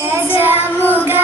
Jamuga.